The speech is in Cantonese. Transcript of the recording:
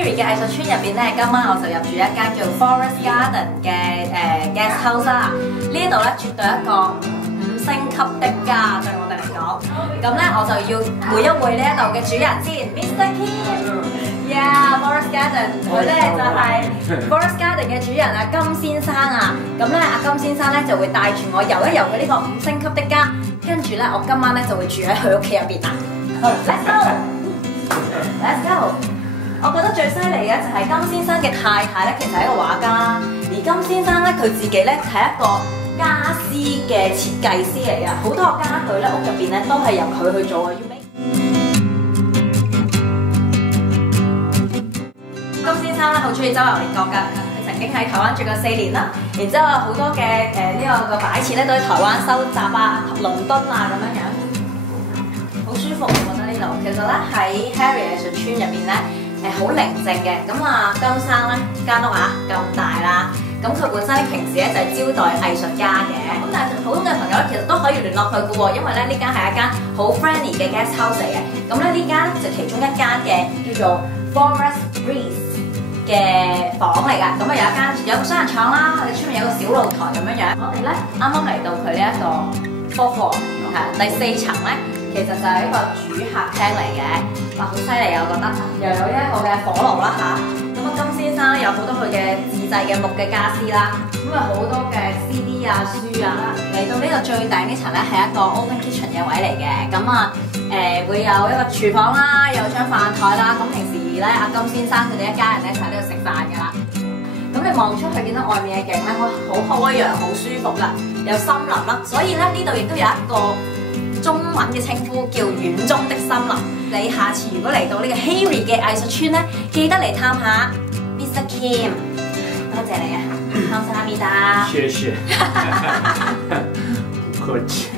Heyri 嘅藝術村入邊咧，今晚我就入住一間叫 Forest Garden 嘅guest house 啦。呢度咧絕對一個5星級的家，對我哋嚟講。咁咧我就要會一會呢一度嘅主人先 ，Mr. Kim。Yeah，Forest Garden 佢咧就係 Forest Garden 嘅主人阿金先生啊。咁咧阿金先生咧就會帶住我遊一遊佢呢個5星級的家。跟住咧，我今晚咧就會住喺佢屋企入邊啦。好 ，Let's go，Let's go。我覺得最犀利嘅就係金先生嘅太太咧，其實係一個畫家，而金先生咧佢自己咧係一個家私嘅設計師嚟嘅，好多個家具咧屋入邊咧都係由佢去做嘅。金先生咧好中意周遊列國㗎，佢曾經喺台灣住過4年啦，然之後好多嘅呢個擺設咧都喺台灣收集啊、倫敦啊咁樣樣，好舒服我覺得呢度。其實咧喺 Heyri 藝術村入邊咧。好寧靜嘅，咁啊金生咧間屋啊咁大啦，咁佢本身平時咧就係招待藝術家嘅，咁但係普通嘅朋友咧其實都可以聯絡佢嘅喎，因為咧呢間係一間好 friendly 嘅 guest house 嚟嘅，咁咧呢間咧就其中一間嘅叫做 Forest Breeze 嘅房嚟㗎，咁啊有個雙人床啦，我哋出面有個小露台咁樣樣，我哋咧啱啱嚟到佢呢一個 4th floor 係第4層咧。其實就係一個主客廳嚟嘅，哇好犀利啊！我覺得又有一個嘅火爐啦嚇，咁啊金先生咧有好多佢嘅自製嘅木嘅家私啦，咁啊好多嘅 CD 啊書啊，嚟到呢個最頂呢層咧係一個 open kitchen 嘅位嚟嘅，咁啊會有一個廚房啦，有張飯台啦，咁平時咧阿金先生佢哋一家人咧就喺呢度食飯㗎啦，咁你望出去見到外面嘅景咧，哇好開揚，好舒服啦，有森林啦，所以咧呢度亦都有一個中文嘅稱呼叫院中的森林。你下次如果嚟到呢個 Heyri 嘅藝術村咧，記得嚟探下 Mr. Kim。多謝你啊，감사합니다。謝謝。不客氣。